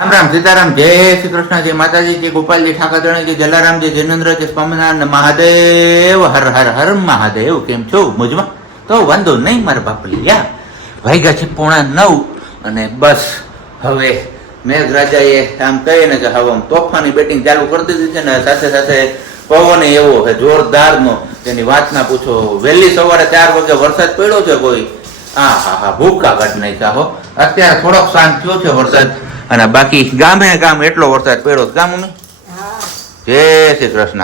રામ રામ સીતારામ જય શ્રી કૃષ્ણ જય માતાજી જય ગોપાલજી ઠાકરજી જય જલારામજી જૈનેન્દ્ર જય સ્વામિનારાયણ મહાદેવ હર હર હર મહાદેવ. કેમ છો મજમાં? તો વાંધો નહીં મારા બાપલિયા. વાગ્યા છે 8:45 અને બસ હવે મેઘરાજાએ આમ કહીને કે હવે તોફાની બેટિંગ ચાલુ કરી દીધી છે ને સાથે સાથે પવન એવો છે જોરદારનો તેની વાત ના પૂછો. વહેલી સવારે 4 વાગે વરસાદ પડ્યો છે કોઈ હા ભૂકા કાઢી નાખ્યા હો. અત્યારે થોડોક શાંત થયો છે વરસાદ અને બાકી ગામે ગામ એટલો વરસાદ પડ્યો ગામ મમ્મી. જય શ્રી કૃષ્ણ.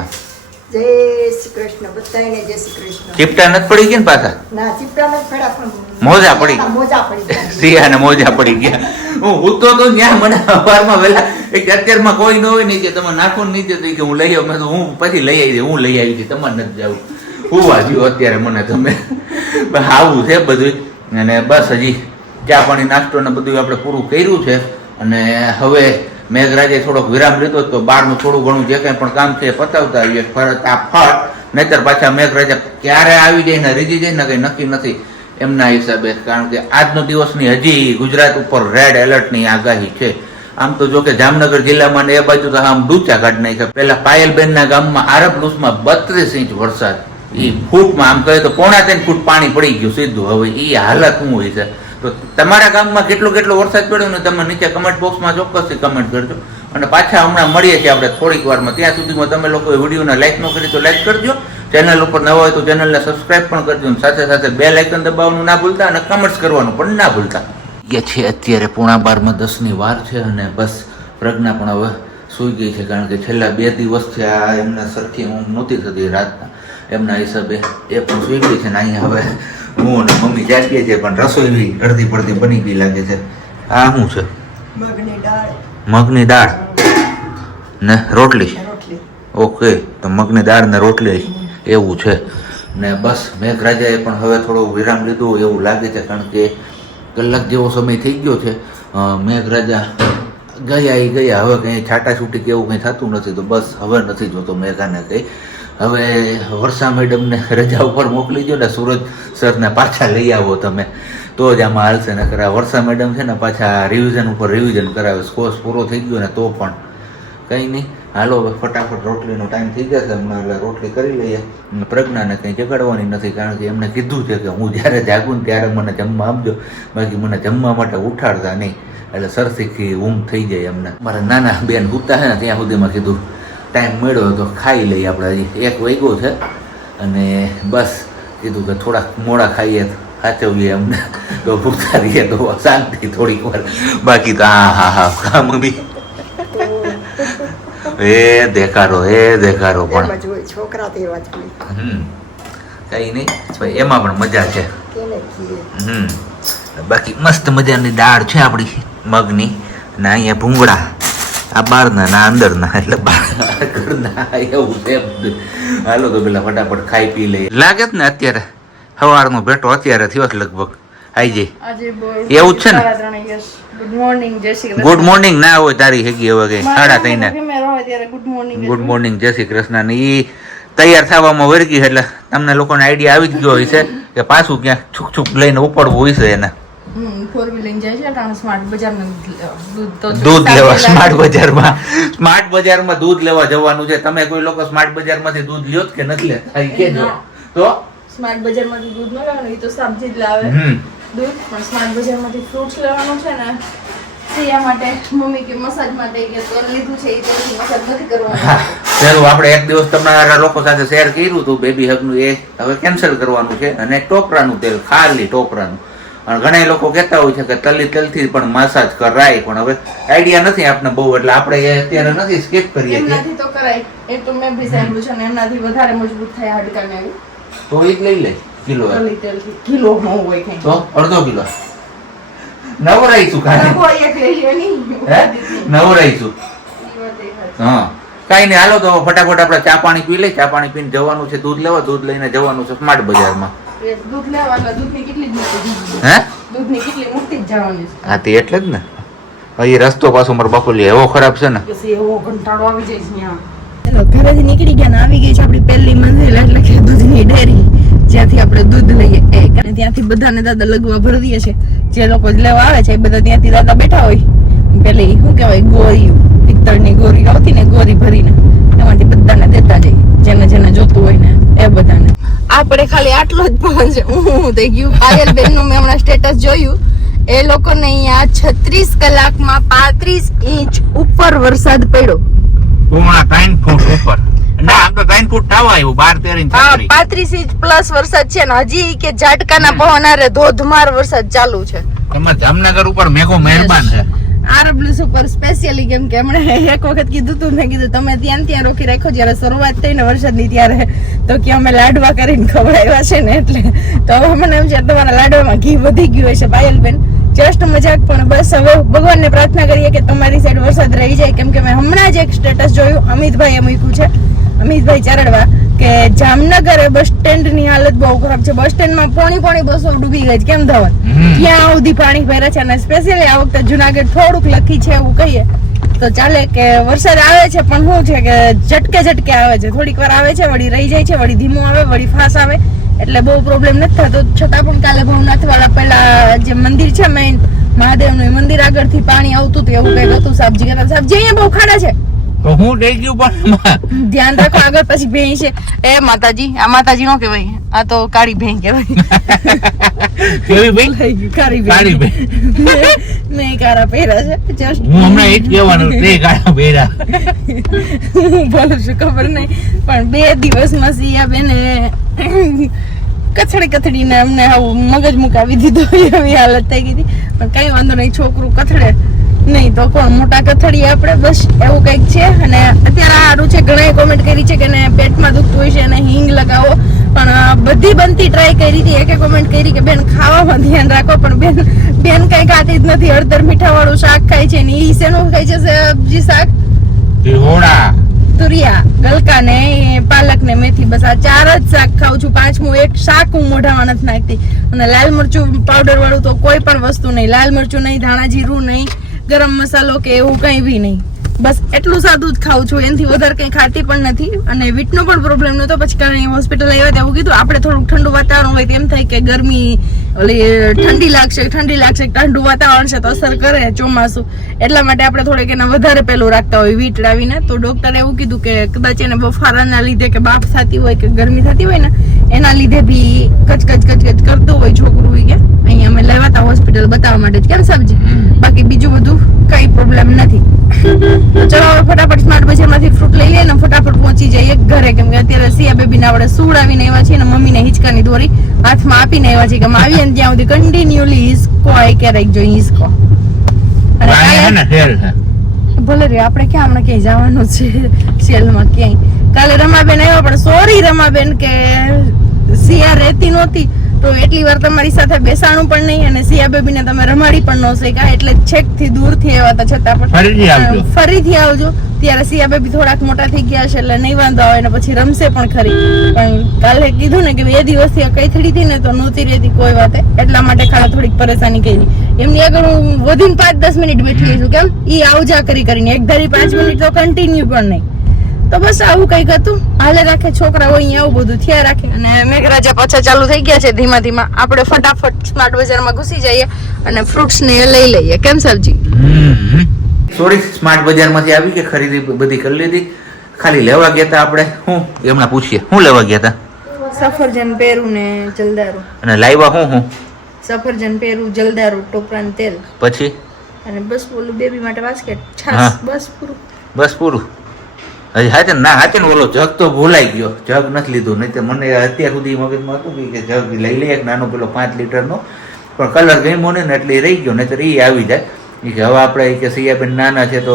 જય શ્રી કૃષ્ણ. બધાને જય શ્રી કૃષ્ણ. ચીપટા નથી પડી ગયા ને પાછા? ના ચીપટા નથી પડ્યા પણ મોજા પડી મોજા પડી ગયા. સિયાને મોજા પડી ગયા. હું ઉતો તો ત્યાં મને સવારમાં વહેલા અત્યારમાં કોઈ ન હોય નહીં કે તમે નાખો નીચે તો કે હું લઈ આવું. મેં તો હું પછી લઈ આવી હું લઈ આવી હતી તમારે નથી જવું હું વાજ્યું અત્યારે મને તમે આવું છે બધું. અને બસ હજી ચા પાણી નાસ્તો ને બધું આપણે પૂરું કર્યું છે અને હવે મેઘરાજે થોડોક વિરામ લીધો તો બહારનું થોડું ઘણું જે કંઈ પણ કામ છે પતાવતા આવીએ ફટાફટ. નહીતર પાછા મેઘરાજા ક્યારે આવી જાય ને રીજી જાય ને કંઈ નક્કી નથી એમના હિસાબે. કારણ કે આજનો દિવસની હજી ગુજરાત ઉપર રેડ એલર્ટની આગાહી છે. આમ તો જો કે જામનગર જિલ્લામાં એ બાજુ તો આમ ડૂચા કાઢી નાખ્યા. પેલા પાયલબેનના ગામમાં આરબલુસમાં 32 ઇંચ વરસાદ. એ ફૂટમાં આમ કહે તો 3.5 ફૂટ પાણી પડી ગયું સીધું. હવે એ હાલત શું હોય છે? તો તમારા ગામમાં કેટલો વરસાદ પડ્યો ને તમે નીચે કમેન્ટ બોક્સમાં ચોક્કસથી કમેન્ટ કરજો. અને પાછા હમણાં મળીએ છીએ આપણે થોડીક વારમાં. ત્યાં સુધીમાં તમે લોકોએ વિડીયોને લાઈક ન કરી તો લાઈક કરજો. ચેનલ ઉપર નવા હોય તો ચેનલને સબસ્ક્રાઈબ પણ કરજો. સાથે સાથે બેલ આઇકન દબાવવાનું ના ભૂલતા અને કમેન્ટ્સ કરવાનું પણ ના ભૂલતા. એ છે અત્યારે 11:45 વાર છે અને બસ પ્રજ્ઞા પણ હવે સૂઈ ગઈ છે. કારણ કે છેલ્લા 2 દિવસથી આ એમને સરખી ઊંઘ નહોતી થતી રાતના. એમના હિસાબે એ પણ સૂઈ ગઈ છે ને અહીંયા હવે હું અને મમ્મી જાગીએ છીએ પણ રસોઈ અડધી પડધી બની ગઈ લાગે છે. આ શું છે? મગની દાળ. મગની દાળ ને રોટલી. ઓકે, તો મગની દાળ ને રોટલી એવું છે. ને બસ મેઘરાજાએ પણ હવે થોડો વિરામ લીધો એવું લાગે છે. કારણ કે કલાક જેવો સમય થઈ ગયો છે. મેઘરાજા ગયા હવે કંઈ છાટાછૂટી કે એવું કંઈ થતું નથી. તો બસ હવે નથી જોતો મેઘાને કંઈ. હવે વર્ષા મેડમને રજા ઉપર મોકલી દો ને સુરજ સરને પાછા લઈ આવો તમે તો જ આમાં હાલશે. ને કરા વર્ષા મેડમ છે ને પાછા રિવિઝન ઉપર રિવિઝન કરાવે. કોર્સ પૂરો થઈ ગયો ને તો પણ કંઈ નહીં. હાલો હવે ફટાફટ રોટલીનો ટાઈમ થઈ જશે હમણાં એટલે રોટલી કરી લઈએ. પ્રજ્ઞાને કંઈ જગાડવાની નથી કારણ કે એમને કીધું છે કે હું જ્યારે જાગું ને ત્યારે મને જમવા આપજો, બાકી મને જમવા માટે ઉઠાડતા નહીં. એટલે સરસીથી ઊંઘ થઈ જાય એમને. મારા નાના બેન ઉઠતા છે ને ત્યાં સુધીમાં કીધું ટાઈમ મળ્યો તો ખાઈ લઈએ આપણે. હજી 1 વાગ્યો છે અને બસ કીધું કે થોડાક મોડા ખાઈએ સાચવીએ અમને તો ભૂખતા રહીએ તો શાંતિ થોડીક વાર. બાકી તો હા મમ્મી એ દેખાડો પણ છોકરા તો એવા જ હોય. કઈ નહીં એમાં પણ મજા છે. બાકી મસ્ત મજાની દાળ છે આપણી મગની ને અહીંયા ભૂંગળા આ બહારના ના અંદરના એટલે ઘરના એવું છે બધું. હાલો તો પેલા ફટાફટ ખાઈ પી લઈએ. લાગે જ ને અત્યારે સવારનો ભેટો અત્યારે થયો લગભગ આવી જાય એવું જ છે ને. ગુડ મોર્નિંગ ના હોય તારી હેગી હવે કઈ 3:30 ગુડ મોર્નિંગ જય શ્રી કૃષ્ણ. ને એ તૈયાર થવામાં વરગી એટલે તમને લોકોને આઈડિયા આવી જ ગયો હોય છે કે પાછું ક્યાંક છૂક લઈને ઉપડવું હોય છે એને. દૂધ લેવા સ્માર્ટ બજારમાં દૂધ લેવા જવાનું છે. તમે કોઈ લોકો સ્માર્ટ બજારમાંથી દૂધ લ્યો કે નથી લેતા? તો સ્માર્ટ બજારમાંથી દૂધ ન લેવાનું, એ તો સબ્જી જ લાવે દૂધ. પણ સ્માર્ટ બજારમાંથી ફ્રૂટ્સ લેવાનું છે ને તે માટે મમ્મી કે મસાજ માટે કે તો લીધું છે એ તો મસાજ નથી કરવાનું. પેલું આપણે એક દિવસ તમારા લોકો સાથે શેર કર્યું હતું બેબી હગનું, એ હવે કેન્સલ કરવાનું છે. અને ટોપરાનું તેલ, ખાલી ટોપરાનું. અને ઘણા લોકો કહેતા હોય છે કે તલથી પણ મસાજ કરાય પણ હવે આઈડિયા નથી આપણે બહુ એટલે આપણે એ અત્યારે નથી સ્કીપ કરીએ. એમનાથી તો કરાય એ તો મેં બી સાંભળ્યું છે ને એમનાથી વધારે મજબૂત થાય હાડકાને. તો એ જ લઈ લે કિલો. કિલો ન હોય કઈ તો અડધો કિલો નવરાઈશું નવરાઈશું. હા કઈ નહીં હાલો તો ફટાફટ આપણે ચા પાણી પી લઈ. ચા પાણી પીને જવાનું છે દૂધ લેવા. દૂધ લઈને જવાનું છે સ્માર્ટ બજારમાં. દૂધ લેવા દૂધની કેટલી દૂધની કેટલી મોટી જ જવાની છે. હા તે એટલે જ ને. એ રસ્તો પાછો મારો બાપુલી એવો ખરાબ છે ને એવો કંટાળો આવી જાય છે ત્યાં. ઘરેથી નીકળી ગયા ને આવી ગઈ છે આપણી પહેલી મંઝિલ એટલે કે દૂધની ડેરી જ્યાંથી આપણે દૂધ લઈએ. ત્યાંથી બધાને દાદા લગવા ભરી દઈએ છે. જે લોકો લેવા આવે છે એ બધા ત્યાંથી દાદા બેઠા હોય પેલી શું કહેવાય ગોરી પિત્તળની ગોરી આવતી ને ગોરી ભરીને એમાંથી બધાને દેતા જઈએ જેને જેને જોતું હોય ને એ બધાને. આપણે ખાલી આટલો જ પવન છે હું થઈ ગયું. પાયલબેન નું મેં હમણાં સ્ટેટસ જોયું, એ લોકોને અહીંયા 36 કલાકમાં 35 ઇંચ ઉપર વરસાદ પડ્યો. પૂર્ણા 3 ફૂટ ઉપર. ના આમ તો 3 ફૂટ થવા આવ્યું 12-13 ઇંચ. હા 35 ઇંચ પ્લસ વરસાદ છે ને હજી કે ઝાટકાના પવન આરે ધોધમાર વરસાદ ચાલુ છે. એમાં જામનગર ઉપર મેઘો મહેરબાન છે. આરબલુસ ઉપર સ્પેશિયલી કેમ કે હમણાં એક વખત કીધું તું, મેં કીધું તમે ત્યાં રોકી રાખો જયારે શરૂઆત થઈ ને વરસાદની ત્યારે, તો કે અમે લાડવા કરીને ખવડાવ્યા છે ને એટલે તો હવે મને એમ છે તમારા લાડવામાં ઘી વધી ગયું હશે પાયલબેન. જસ્ટ મજાક, પણ બસ હવે ભગવાનને પ્રાર્થના કરીએ કે તમારી સાઈડ વરસાદ રહી જાય. કેમ કે મેં હમણાં જ એક સ્ટેટસ જોયું, અમિતભાઈએ મૂક્યું છે, અમિતભાઈ ચારડવા, કે જામનગર બસ સ્ટેન્ડ ની હાલત બહુ ખરાબ છે. બસ સ્ટેન્ડ માં પોણી બસો ડૂબી ગઈ છે. કેમ ધવન ત્યાં સુધી પાણી ભર્યા છે. અને સ્પેશિયલી આ વખતે જુનાગઢ થોડુંક લકી છે એવું કહીએ તો ચાલે કે વરસાદ આવે છે પણ શું છે કે ઝટકે આવે છે. થોડીક વાર આવે છે, વળી રહી જાય છે, વળી ધીમું આવે, વળી ફાસ આવે, એટલે બહુ પ્રોબ્લેમ નથી થતો. છતાં પણ કાલે ભવનાથ વાળા પેલા જે મંદિર છે મેઇન મહાદેવનું, મંદિર આગળથી પાણી આવતું હતું એવું કઈક હતું. સાબજી કહેતા સાબજી અહીંયા બહુ ખાડા છે તો હું થઈ ગયું પણ ધ્યાન રાખો. આગળ પછી ભેંસ છે. એ માતાજી, આ માતાજી નો કહેવાય, આ તો કાળી ભેંસ કહેવાય. કેવી ભાઈ? કાળી ભેંસ. મેં કાળા પહેર્યા છે. જસ્ટ હું હમણાં એ જ કહેવાનું તે કાળા પહેર્યા. હું બોલું છું ખબર નહીં, પણ 2 દિવસમાં સિયા બેને કથડીને અમને આવું મગજ મુકાવી દીધો એવી હાલત થઈ ગઈ હતી. પણ કઈ વાંધો નહીં, છોકરું કથડે નહીં તો કોણ મોટા કથડીએ આપણે, બસ એવું કંઈક છે. અને અત્યારે સારું છે, ઘણા કોમેન્ટ કરી છે કે પેટમાં દુખતું હોય છે અને હિંગ લગાવો, પણ બધી બનતી ટ્રાય કરી હતી. એકે કોમેન્ટ કરી કે બેન ખાવામાં ધ્યાન રાખો, પણ બેન કઈ ખાતી જ નથી. હળદર મીઠા વાળું શાક ખાય છે ને ઈ શેનું ખાય છે સબ્જી શાક? ઘોડા, તુરિયા, ગલકા ને પાલક ને મેથી, બસ આ 4 જ શાક ખાઉં છું. 5મું એક શાક હું મોઢામાં નથી નાખતી. અને લાલ મરચું પાવડર વાળું તો કોઈ પણ વસ્તુ નહીં, લાલ મરચું નહીં, ધાણા જીરું નહીં, ગરમ મસાલો કે એવું કઈ બી નહીં. બસ એટલું સાદું જ ખાઉં છું, એનાથી વધારે કઈ ખાતી પણ નથી. અને વીટનો પણ પ્રોબ્લેમ નતો. પછી કારણ હોસ્પિટલ આવ્યા ત્યાં એવું કીધું આપણે થોડુંક ઠંડુ વાતાવરણ હોય તેમ થાય કે ગરમી ઓલી ઠંડી લાગશે, ઠંડુ વાતાવરણ છે તો અસર કરે ચોમાસું, એટલા માટે આપણે થોડીક એને વધારે પેલું રાખતા હોય વીટ લાવીને. તો ડોક્ટરે એવું કીધું કે કદાચ એને બફારાના લીધે કે બાફ થતી હોય કે ગરમી થતી હોય ને એના લીધે બી કચકચ કરતું હોય છોકરું. કે અહીંયા અમે લેવાતા હોસ્પિટલ બતાવવા માટે જ. કેમ સબ્જી? બાકી બીજું બધું કઈ પ્રોબ્લેમ નથી. તો ચલો હવે ફટાફટ સ્માર્ટ બજારમાંથી ફ્રૂટ લઈ લઈએ ને ફટાફટ પહોંચી જઈએ ઘરે. કેમ કે અત્યારે સિયા બેબીને આપણે સુવડાવીને આવ્યા છીએ ને મમ્મીને હિંચકાની દોરી હાથમાં આપીને આવ્યા છીએ કે અમે આવીએ ને ત્યાં સુધી કન્ટિન્યુઅલી હિંચકો આઈ ક્યારેક જોઈ હિંચકો. ભલે રે આપણે ક્યાં હમણાં ક્યાંય જવાનું છે સેલમાં ક્યાંય. કાલે રમાબેન આવ્યો પણ સોરી રમાબેન કે સિયા રહેતી નહોતી તો એટલી વાર તમારી સાથે બેસાણું પણ નહીં અને સિયા બેબીને તમે રમાડી પણ ન શક્યા, એટલે છેક થી દૂર થી આવ્યા હતા છતાં પણ ફરીથી આવજો. ત્યારે સિયા બેબી થોડાક મોટા થઈ ગયા છે એટલે નહીં વાંધો આવે ને પછી રમશે પણ ખરી. પણ કાલે કીધું ને કે 2 દિવસથી કઈ હતી ને તો નહોતી રહેતી કોઈ વાતે, એટલા માટે ખાલી થોડીક પરેશાની કરી. એમની આગળ હું વધીને 5-10 મિનિટ બેઠી છું. કેમ ઈ આવજા કરીને એક ધારી 5 મિનિટ તો કન્ટિન્યુ પણ નહીં. તો બસ આવું કઈક હતું. હાલે રાખે છોકરા હોય અહીંયા આવું બધું થયા રાખે. અને મેઘરાજા પાછા ચાલુ થઈ ગયા છે ધીમા ધીમા. આપણે ફટાફટ સ્માર્ટ બજારમાં ઘુસી જઈએ અને ફ્રૂટ્સ ને લઈ લઈએ. કેમ સબ્જી? સોરી, સ્માર્ટ બજારમાંથી આવી કે ખરીદી બધી કરી લીધી. ખાલી લેવા ગયા હતા આપણે. હું એમના પૂછીએ શું લેવા ગયા હતા? સફરજન પેરું ને જલદારું. અને લાવ્યા હું સફરજન પેરું, જલદારું, ટોપરાનું તેલ, પછી અને બસ બોલું બેબી માટે બાસ્કેટ, છાસ, બસ પૂરું. હજી હાચે ના હાચે ને ઓલો જગ તો ભૂલાઈ ગયો, જગ નથી લીધું. નહીં તો મને અત્યાર સુધી મગજમાં હતું કે જગ લઈ લઈએ નાનો પેલો 5 લીટરનો, પણ કલર ગમ્યો ને એટલે રહી ગયો. નહીં તો એ આવી જાય કે હવે આપણે કે સિયાબેન નાના છે તો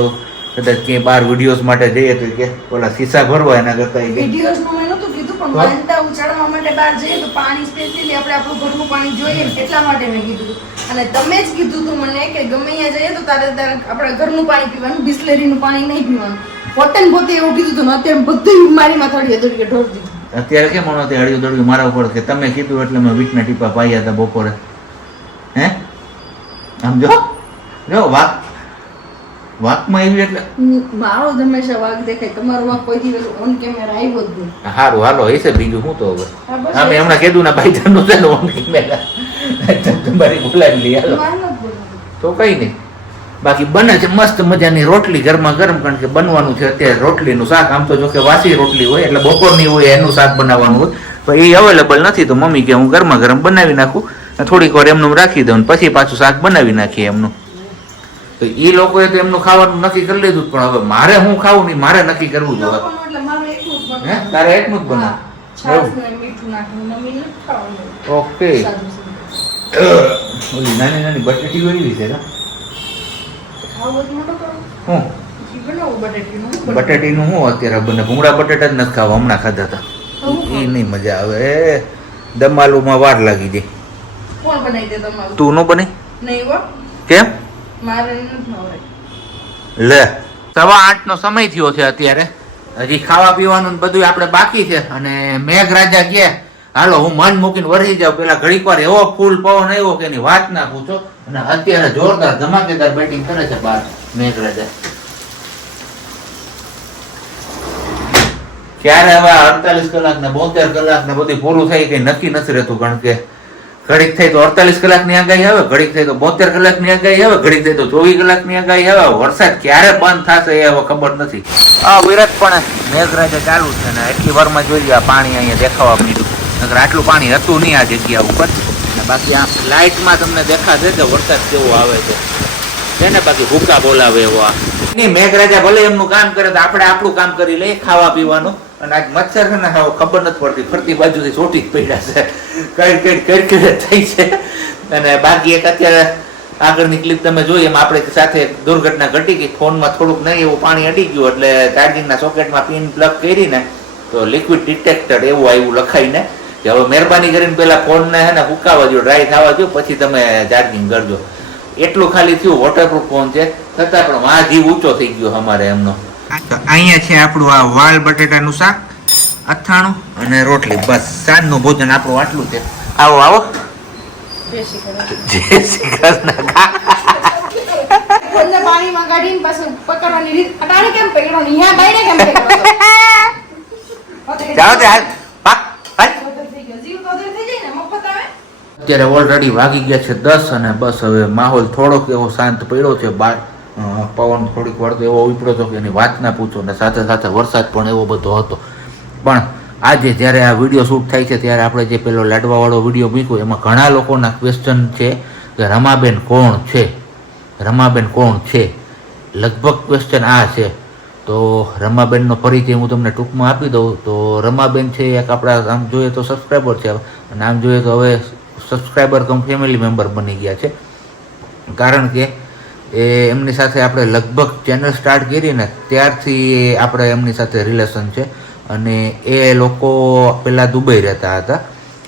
કદાચ ક્યાંય બહાર વિડીયોઝ માટે જઈએ તો કે ઓલા શીશા ભરવા એના કરતા વિડીયોઝનું મેં નહોતું કીધું પણ માનતા ઉચાડવા માટે બહાર જઈએ તો પાણી સ્પેશિયલી આપણે આપણું ઘરનું પાણી જોઈએ એટલા માટે મેં કીધું. અને તમે જ કીધું તું મને કે ગમે ત્યાં જઈએ તો તારે આપણે ઘરનું પાણી પીવાનું, બિસ્લેરીનું પાણી નહીં પીવાનું. પોતે એવું કીધું હતું ને અત્યારે બધું મારી માથાડી હતું કે ઢોર દીધું. અત્યારે કેમ મને અડિયું દડિયું મારા ઉપર કે તમે કીધું એટલે મેં વીટના ટીપા પાયા હતા બપોરે. હે આમ જો વાકમાં એવી એટલે મારો જ હંમેશા વાક દેખાય, તમારો વાક કોઈ દિવસ ઓન કેમેરા આવ્યો જ નહીં. સારું હાલો હશે બીજું શું તો હવે અમે હમણાં કીધું ને ભાઈ નું છે ને ઓન કેમેરા તમારી બોલાવી લઈ હાલો તો કઈ નહીં. બાકી બને છે મસ્ત મજાની રોટલી ગરમા ગરમ, કારણ કે બનવાનું છે અત્યારે રોટલીનું શાક. આમ તો જો કે વાસી રોટલી હોય એટલે બપોરની હોય એનું શાક બનાવવાનું હોય, પણ એ અવેલેબલ નથી તો મમ્મી કે હું ગરમા ગરમ બનાવી નાખું, થોડીક વાર એમનું રાખી દઉં પછી પાછું શાક બનાવી નાખીએ એમનું. તો એ લોકોએ તો એમનું ખાવાનું નક્કી કરી લીધું, પણ હવે મારે હું ખાવું નહીં, મારે નક્કી કરવું જોઈએ. એટલે મારે એકલું જ બનાવવાનું. હે તારે એકનું જ બનાવ? છાશ ને મીઠું નાખીને મમ્મી નથી ખાવાનું. ઓકે. સાદું સાદું. ઓલી નાની નાની બટેટી હોય છે ને ખાવું જ મોટો કરો. હું ઈ બનાવું બટેટીનું. બટેટીનું હું અત્યારે બને ભૂંગળા બટેટા જ નથી ખાવા, હમણાં ખાધા હતા. એ નહીં મજા આવે, દમ આલુમાં વાર લાગી જાય. કોણ બનાવી દે તમારું? તું નો બને? નહીં હો, કેમ? મારે નથી નવરાય. લે 7:08 નો સમય થયો છે અત્યારે, હજી ખાવા પીવાનું ને બધું આપણે બાકી છે. અને મેઘરાજા કે હાલો હું મન મૂકીને વરસી જાઉં, પેલા ઘડીક વાર એવો ફૂલ પવન આવ્યો કે એની વાત ના પૂછો. અને અત્યારે જોરદાર ધમાકેદાર બેટિંગ કરે છે બહાર મેઘરાજા. ક્યારે હવે 48 કલાક ને 72 કલાક ને બધું પૂરું થાય કઈ નક્કી નથી રહેતું, કારણ કે ઘડીક થાય તો 48 કલાકની આગાહી આવે, ઘડીક થાય તો 72 કલાકની આગાહી આવે, ઘડીક થાય તો 24 કલાકની આગાહી આવે. વરસાદ ક્યારે બંધ થશે એ હવે ખબર નથી. આ વિરાટ પણ મેઘરાજા ચાલુ છે ને એટલી વારમાં જોઈએ આ પાણી અહીંયા દેખાવા માંડ્યું, નકર આટલું પાણી હતું નહીં આ જગ્યા ઉપર. બાકી આ લાઇટમાં તમને દેખાશે કે વરસાદ કેવો આવે છે ને, બાકી ભૂકા બોલાવે એવો આ નહીં. મેઘરાજા ભલે એમનું કામ કરે તો આપણે આપણું કામ કરી લઈએ ખાવા પીવાનું. અને આજ મચ્છર છે ને હવે ખબર નથી પડતી, ફરતી બાજુથી ચોટી જ પડ્યા છે, કઈ થઈ છે. અને બાકી એક અત્યારે આગળની ક્લિપ તમે જોઈ એમાં આપણે સાથે દુર્ઘટના ઘટી ગઈ. ફોનમાં થોડુંક નહીં એવું પાણી અડી ગયું એટલે ચાર્જિંગના સોકેટમાં પિન પ્લગ કરીને તો લિક્વિડ ડિટેક્ટર એવું આવ્યું લખાઈને કે હવે મહેરબાની કરીને પેલા ફોનને હે ને સુકાવા દો, ડ્રાય થવા દો, પછી તમે ચાર્જિંગ કરજો. એટલું ખાલી થયું, વોટરપ્રૂફ ફોન છે છતાં પણ વાં જીવ ઊંચો થઈ ગયો અમારે એમનો. અહીંયા છે આપણું આ વાલ બટેટાનું શાક, અથાણું અને રોટલી, બસ સાંજનું ભોજન આપણું આટલું છે. આવો આવો, જય શ્રી કૃષ્ણ. જય શ્રી કૃષ્ણ. ફોનને પાણીમાં કાઢીને પાછું પકડવાની રીત અટાણે કેમ પકડો ને અહીંયા બાયણે કેમ પકડો? જાઓ તે હાલ પાક હાલ. થઈ ગયો જીવ તો થઈ જાય ને મફત આવે. અત્યારે ઓલરેડી વાગી ગયા છે 10 અને બસ હવે માહોલ થોડોક એવો શાંત પડ્યો છે. બહાર પવન થોડીક વાર તો એવો ઉપડ્યો હતો કે એની વાત ના પૂછો, ને સાથે સાથે વરસાદ પણ એવો બધો હતો. પણ આજે જ્યારે આ વિડીયો શૂટ થાય છે ત્યારે આપણે જે પેલો લાડવાવાળો વિડીયો મૂક્યો એમાં ઘણા લોકોના ક્વેશ્ચન છે કે રમાબેન કોણ છે, રમાબેન કોણ છે. લગભગ ક્વેશ્ચન આ છે. તો રમાબેનનો પરિચય હું તમને ટૂંકમાં આપી દઉં તો રમાબેન છે એક આપણા આમ જોઈએ તો સબસ્ક્રાઈબર છે, અને આમ જોઈએ તો હવે સબસ્ક્રાઈબર કમ ફેમિલી મેમ્બર બની ગયા છે. કારણ કે એમની સાથે આપણે લગભગ ચેનલ સ્ટાર્ટ કરી ને ત્યારથી આપણે એમની સાથે રિલેશન છે. અને એ લોકો પહેલાં દુબઈ રહેતા હતા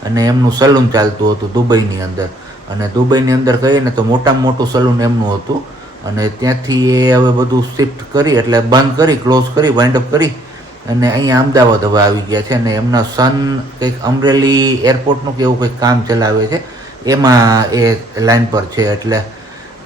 અને એમનું સલૂન ચાલતું હતું દુબઈની અંદર. અને દુબઈની અંદર કહીએ ને તો મોટામાં મોટું સલૂન એમનું હતું. અને ત્યાંથી એ હવે બધું શિફ્ટ કરી એટલે બંધ કરી, ક્લોઝ કરી, વાઇન્ડ અપ કરી અને અહીંયા અમદાવાદ હવે આવી ગયા છે. અને એમના સન કંઈક અમરેલી એરપોર્ટનું કે એવું કંઈક કામ ચલાવે છે, એમાં એ લાઈન પર છે. એટલે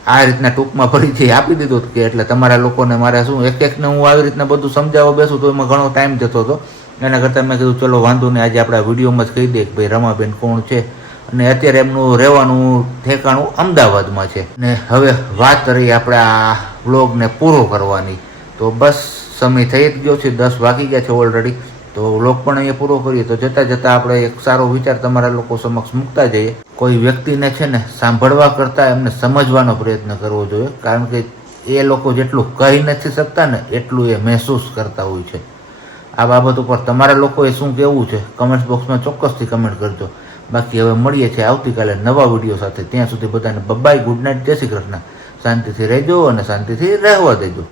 આ રીતના ટૂંકમાં પરિચય આપી દીધું કે એટલે તમારા લોકોને મારે શું એકને હું આવી રીતના બધું સમજાવવા બેસું તો એમાં ઘણો ટાઈમ જતો હતો. એના કરતાં મેં કીધું ચલો વાંધો નહીં, આજે આપણા વિડીયોમાં જ કહી દઈએ કે ભાઈ રમાબેન કોણ છે. અને અત્યારે એમનું રહેવાનું ઠેકાણું અમદાવાદમાં છે. ને હવે વાત રહી આપણે આ વ્લોગને પૂરો કરવાની, તો બસ સમય થઈ જ ગયો છે, 10 વાગી ગયા છે ઓલરેડી. તો વ્લોગ પણ અહીંયા પૂરો કરીએ તો જતાં જતાં આપણે એક સારો વિચાર તમારા લોકો સમક્ષ મૂકતા જઈએ. કોઈ વ્યક્તિને છે ને સાંભળવા કરતાં એમને સમજવાનો પ્રયત્ન કરવો જોઈએ, કારણ કે એ લોકો જેટલું કહી નથી શકતા ને એટલું એ મહેસૂસ કરતા હોય છે. આ બાબત ઉપર તમારા લોકોએ શું કહેવું છે કમેન્ટ બોક્સમાં ચોક્કસથી કમેન્ટ કરજો. બાકી હવે મળીએ છીએ આવતીકાલે નવા વિડીયો સાથે. ત્યાં સુધી બધાને બાય, ગુડ નાઇટ, જય શ્રી કૃષ્ણ. શાંતિથી રહેજો અને શાંતિથી રહેવા દેજો.